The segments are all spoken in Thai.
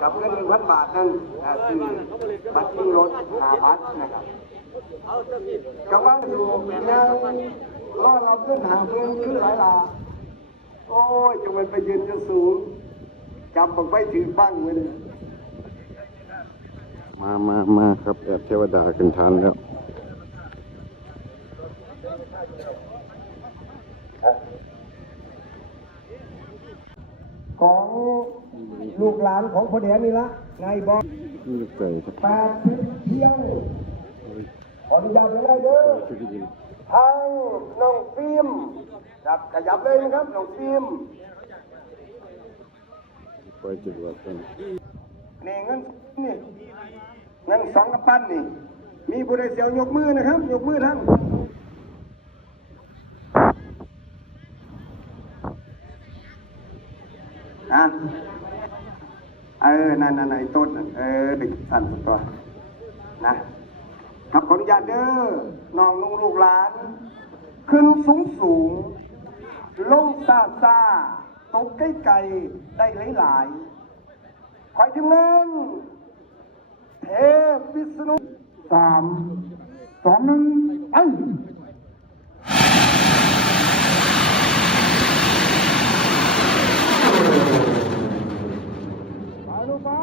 กับเงินหนึ่งพันบาทนั่นอ่าคือบัตรที่รถหาบัตรนะครับกำลังอยู่ยังรอเราขึ้นหาเงินขึ้นหลายลาโอ้ยจงมันไปยืนจะสูงจับบังไปถือบ้างเลยมามามาครับแอบเทวดาขึ้นทานแล้วของ ลูกหลานของพ่อแดนนี่ละนายบอกนี่ไก่ครับแปดสิบเที่ยวขออนุญาตเลยเด้อชุดที่ยินทางน้องฟิล์มครับขยับเลยนะครับน้องฟิล์มปล่อยจุดวัดกันนี่เงินนี่เงินสองกระปั้นนี่ มีผู้ใดเสียวยกมือนะครับ ยกมือทั้งอะ เออ นั่นนั่นไอ้ต้นนั่นเออเด็กสั่นตัวนะ ครับขออนุญาตเด้อน้องนุ่งลูกหลาน ขึ้นสูงสูง ลงซาซาตกใกล้ไกลได้หลายหลายคอยทีมงานเทพวิษณุสามสองหนึ่งไอ้ไปลูกบ้า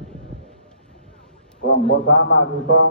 ก่าต้องเข้าประกวดโดยโดยคุณพ่อชุมชน ลงขันรวมบริจาคนะครับ ต้องบ่สามารถที่ต้อง